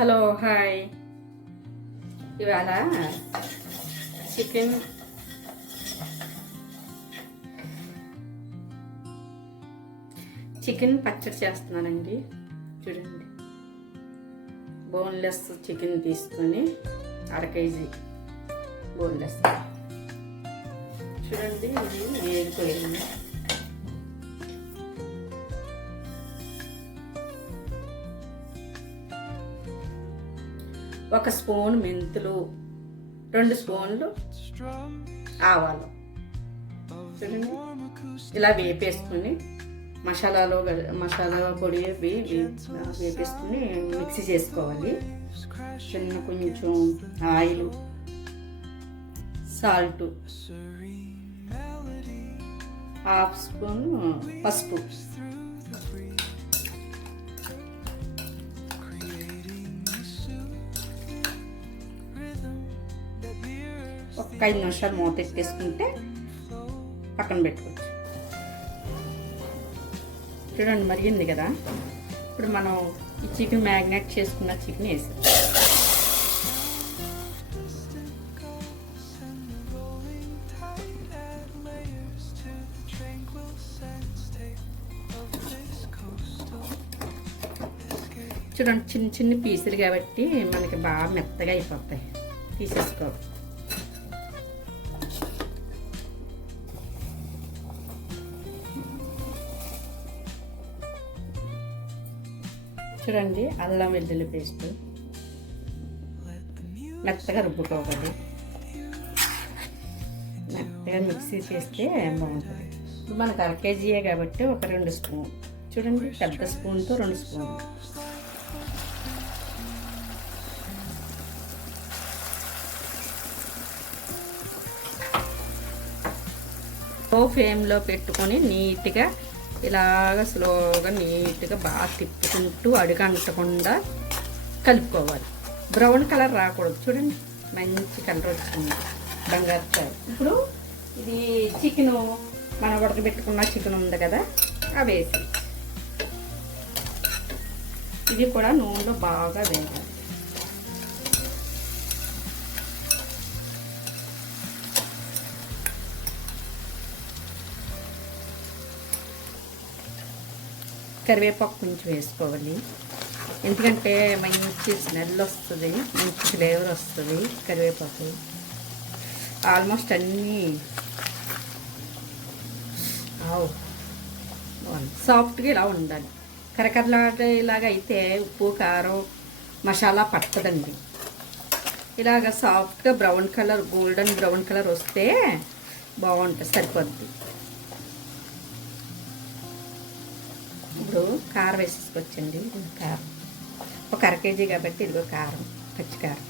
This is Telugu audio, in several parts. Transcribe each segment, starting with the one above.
Hello hi. ఇవాళ చికెన్ పచ్చడి చేస్తున్నానండి. చూడండి, బోన్లెస్ చికెన్ తీసుకొని అర కేజీ బోన్లెస్. చూడండి, ఇది వేగిపోయింది. ఒక స్పూన్ మెంతులు, 2 స్పూన్లు ఆవాలు. చూడండి, ఇలా వేపేసుకుని మసాలా పొడి వేపేసుకుని మిక్సీ చేసుకోవాలి. కొంచెం ఆయిల్, సాల్ట్, 1/2 స్పూన్ పసుపు, ఒక 5 నిమిషాలు మూత ఎట్టేసుకుంటే పక్కన పెట్టుకోవచ్చు. చూడండి, మరిగింది కదా. ఇప్పుడు మనం ఈ చికెన్ మ్యాగ్నేట్ చేసుకున్న చికెన్ వేసాం. చూడండి, చిన్న చిన్న పీసులు కాబట్టి మనకి బాగా మెత్తగా అయిపోతాయి. తీసేసుకోవాలి. చూడండి, అల్లం వెల్లుల్లి పేస్ట్ మెత్తగా రుబ్బుకోవాలి. మెత్తగా మిక్సీ చేస్తే బాగుంటుంది. ఇప్పుడు మనకు 1 కేజీయే కాబట్టి ఒక 2 స్పూన్. చూడండి, పెద్ద స్పూన్తో 2 స్పూన్లు. లో ఫ్లేమ్లో పెట్టుకొని నీట్గా ఇలాగ స్లోగా నీట్గా బాగా తిప్పుకుంటూ అడుగంటకుండా కలుపుకోవాలి. బ్రౌన్ కలర్ రాకూడదు. చూడండి, మంచి కలర్ వచ్చింది, బంగారు చాయ్. ఇప్పుడు ఇది చికెను, మనం ఉడకబెట్టుకున్న చికెన్ ఉంది కదా, అవి వేసి ఇది కూడా నూనెలో బాగా వేయాలి. కరివేపాకు కొంచెం వేసుకోవాలి, ఎందుకంటే మంచి స్మెల్ వస్తుంది, మంచి ఫ్లేవర్ వస్తుంది కరివేపాకు. ఆల్మోస్ట్ అన్నీ సాఫ్ట్గా ఇలా ఉండాలి. కరకరలాగా అయితే ఉప్పు కారం మసాలా పట్టదండి. ఇలాగ సాఫ్ట్గా brown colour, golden brown colour వస్తే బాగుంటుంది, సరిపోద్ది. ఇప్పుడు కారం వేసేసుకొచ్చండి. కారం ఒక 1 కేజీ కాబట్టి ఇదిగో కారం, పచ్చికారం.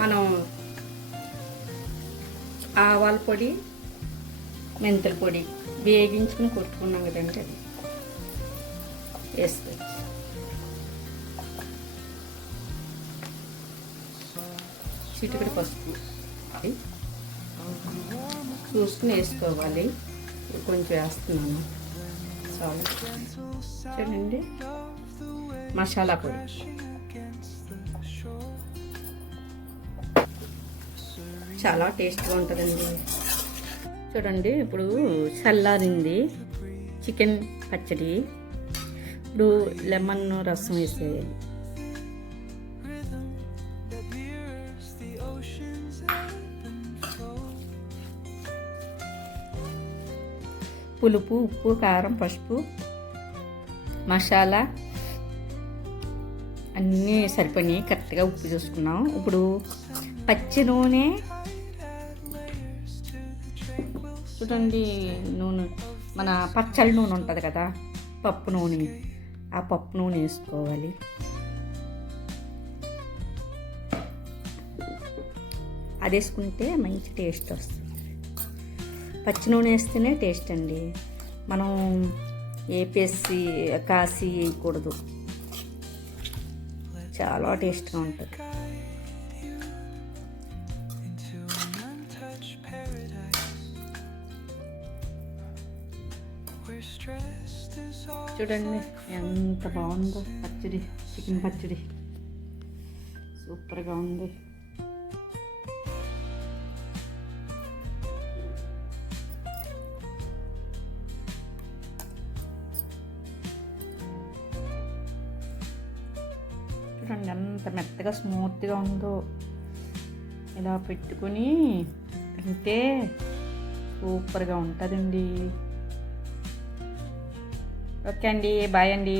మనం ఆవాల పొడి, మెంతుల పొడి వేగించుకుని కొట్టుకున్నాం కదండి, అది వేసుకోవచ్చు. చిటికెడు పసుపు చూసుకుని వేసుకోవాలి. కొంచెం వేస్తున్నాను సాల్ట్. చూడండి, మసాలా పొడి, చాలా టేస్ట్గా ఉంటుందండి. చూడండి, ఇప్పుడు చల్లారింది చికెన్ పచ్చడి. ఇప్పుడు లెమన్ రసం వేసేయాలి. పులుపు, ఉప్పు, కారం, పసుపు, మసాలా అన్నీ సరిపోయినాయి. కరెక్ట్గా ఉప్పు చూసుకున్నాం. ఇప్పుడు పచ్చి నూనె, చూడండి, నూనె మన పచ్చడి నూనె ఉంటుంది కదా, పప్పు నూనె, ఆ పప్పు నూనె వేసుకోవాలి. అది వేసుకుంటే మంచి టేస్ట్ వస్తుంది. పచ్చి నూనె వేస్తేనే టేస్ట్ అండి. మనం ఏపేసి కాసి వేయకూడదు, చాలా టేస్ట్గా ఉంటుంది. చూడండి ఎంత బాగుందో పచ్చడి, చికెన్ పచ్చడి సూపర్గా ఉంది. చూడండి ఎంత మెత్తగా స్మూత్గా ఉందో. ఇలా పెట్టుకుని తింటే సూపర్గా ఉంటుందండి. ఓకే అండి, బాయ్ అండి.